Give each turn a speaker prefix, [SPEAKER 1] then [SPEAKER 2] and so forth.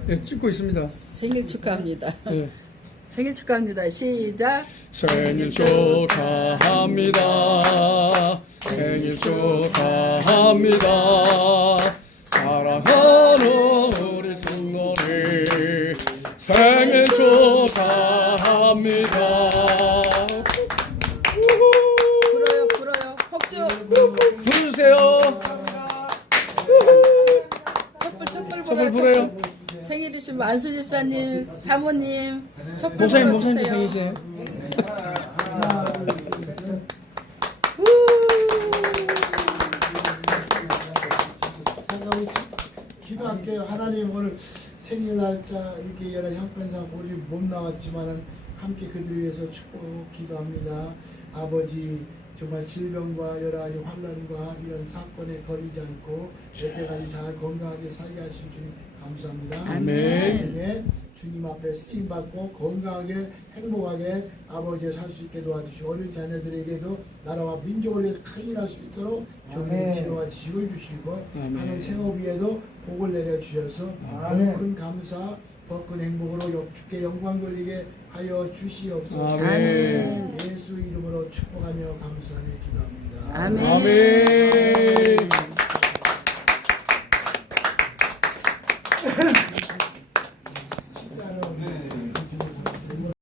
[SPEAKER 1] 네, 찍고 있습니다.
[SPEAKER 2] 생일 축하합니다.
[SPEAKER 1] 네.
[SPEAKER 2] 생일 축하합니다. 시작.
[SPEAKER 1] 생일 축하합니다. 생일 축하합니다. 사랑하는 우리 성노리 생일 축하합니다.
[SPEAKER 2] 불어요, 불어요. 폭주.
[SPEAKER 1] 부르세요.
[SPEAKER 2] 촛불
[SPEAKER 1] 촛불
[SPEAKER 2] 불어요.
[SPEAKER 1] 불어요.
[SPEAKER 2] 생일이신 안수 집사님, 사모님, 촛불
[SPEAKER 1] 목사님
[SPEAKER 2] 불어주세요.
[SPEAKER 1] 생일이세요.
[SPEAKER 2] 우!
[SPEAKER 3] 잠깐 기도할게요. 하나님 오늘 생일 날짜 이렇게 여러 형편상 우리 못 나왔지만은 함께 그들 위해서 축복 기도합니다. 아버지 정말 질병과 여러 가지 환란과 이런 사건에 걸리지 않고 여태까지 잘 건강하게 살게 하신 주님 감사합니다.
[SPEAKER 2] 아멘.
[SPEAKER 3] 주님 앞에 쓰임 받고 건강하게 행복하게 아버지의 살 수 있게 도와주시고 어린 자녀들에게도 나라와 민족을 위해서 큰 일 할 수 있도록 주님의 지혜와 지식을 주시고 하는 생업 위에도 복을 내려 주셔서 더 큰 감사 더 큰 행복으로 주께 영광 돌리게 하여 주시옵소서.
[SPEAKER 1] 아멘.
[SPEAKER 2] 아멘.
[SPEAKER 3] 예수 이름으로 축복하며 감사하며 기도합니다.
[SPEAKER 2] 아멘.
[SPEAKER 1] 아멘.